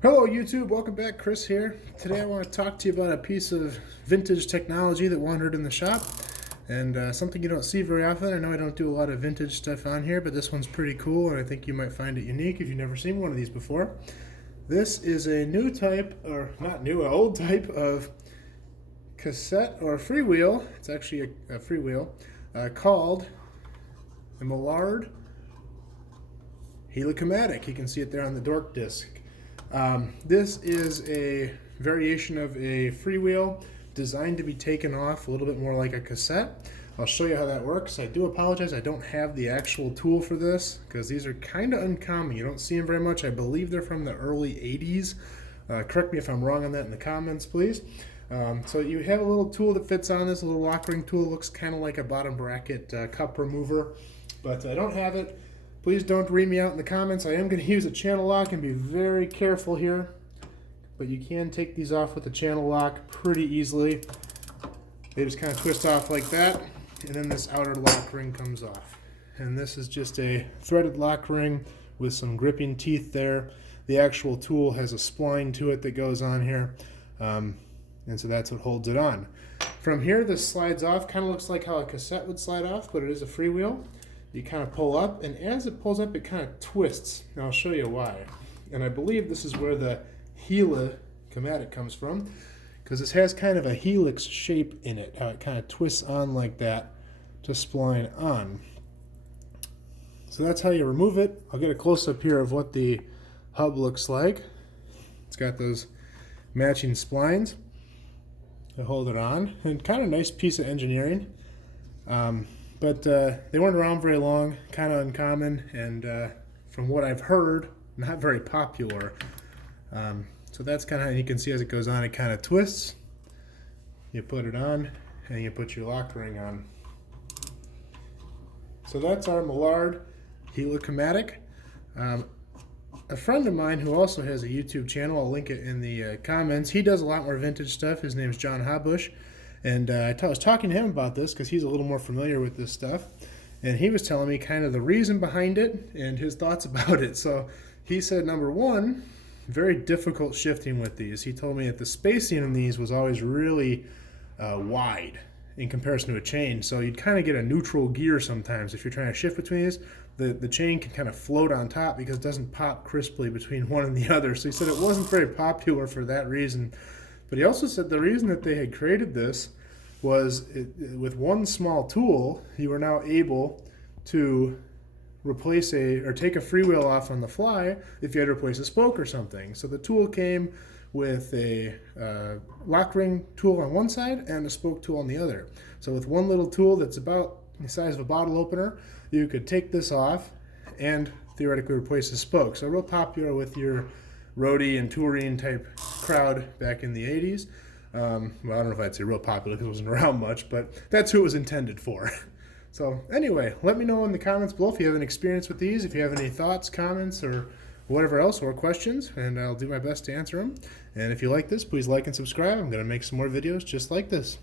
Hello YouTube, welcome back. Chris here. Today I want to talk to you about a piece of vintage technology that wandered in the shop and something you don't see very often. I know I don't do a lot of vintage stuff on here, but this one's pretty cool and I think you might find it unique if you've never seen one of these before. This is a new type, or not new, an old type of cassette or freewheel. It's actually a freewheel called the Maillard Helicomatic. You can see it there on the dork disc. This is a variation of a freewheel designed to be taken off a little bit more like a cassette. I'll show you how that works. I do apologize, I don't have the actual tool for this because these are kind of uncommon. You don't see them very much. I believe they're from the early 80s. Correct me if I'm wrong on that in the comments, please. So you have a little tool that fits on this, a little lock ring tool. It looks kind of like a bottom bracket cup remover, but I don't have it. Please don't read me out in the comments. I am going to use a channel lock and be very careful here. But you can take these off with a channel lock pretty easily. They just kind of twist off like that, and then this outer lock ring comes off. And this is just a threaded lock ring with some gripping teeth there. The actual tool has a spline to it that goes on here. And so that's what holds it on. From here, this slides off. Kind of looks like how a cassette would slide off, but it is a freewheel. You kind of pull up, and as it pulls up, it kind of twists. And I'll show you why. And I believe this is where the helicomatic comes from, because this has kind of a helix shape in it, how it kind of twists on like that to spline on. So that's how you remove it. I'll get a close-up here of what the hub looks like. It's got those matching splines to hold it on, and kind of nice piece of engineering. But they weren't around very long, kind of uncommon, and from what I've heard, not very popular. So that's kind of how you can see as it goes on, it kind of twists. You put it on, and you put your lock ring on. So that's our Maillard Helicomatic. A friend of mine who also has a YouTube channel, I'll link it in the comments, he does a lot more vintage stuff. His name's John Habush. And I was talking to him about this because he's a little more familiar with this stuff. And he was telling me kind of the reason behind it and his thoughts about it. So he said, number one, very difficult shifting with these. He told me that the spacing in these was always really wide in comparison to a chain. So you'd kind of get a neutral gear sometimes. If you're trying to shift between these, the chain can kind of float on top because it doesn't pop crisply between one and the other. So he said it wasn't very popular for that reason. But he also said the reason that they had created this was with one small tool, you were now able to replace or take a freewheel off on the fly if you had to replace a spoke or something. So the tool came with a lock ring tool on one side and a spoke tool on the other. So with one little tool that's about the size of a bottle opener, you could take this off and theoretically replace the spoke. So real popular with your roadie and touring type crowd back in the 80s. Well, I don't know if I'd say real popular because it wasn't around much, but that's who it was intended for. So anyway, let me know in the comments below if you have an experience with these, if you have any thoughts, comments, or whatever else, or questions, and I'll do my best to answer them. And if you like this, please like and subscribe. I'm going to make some more videos just like this.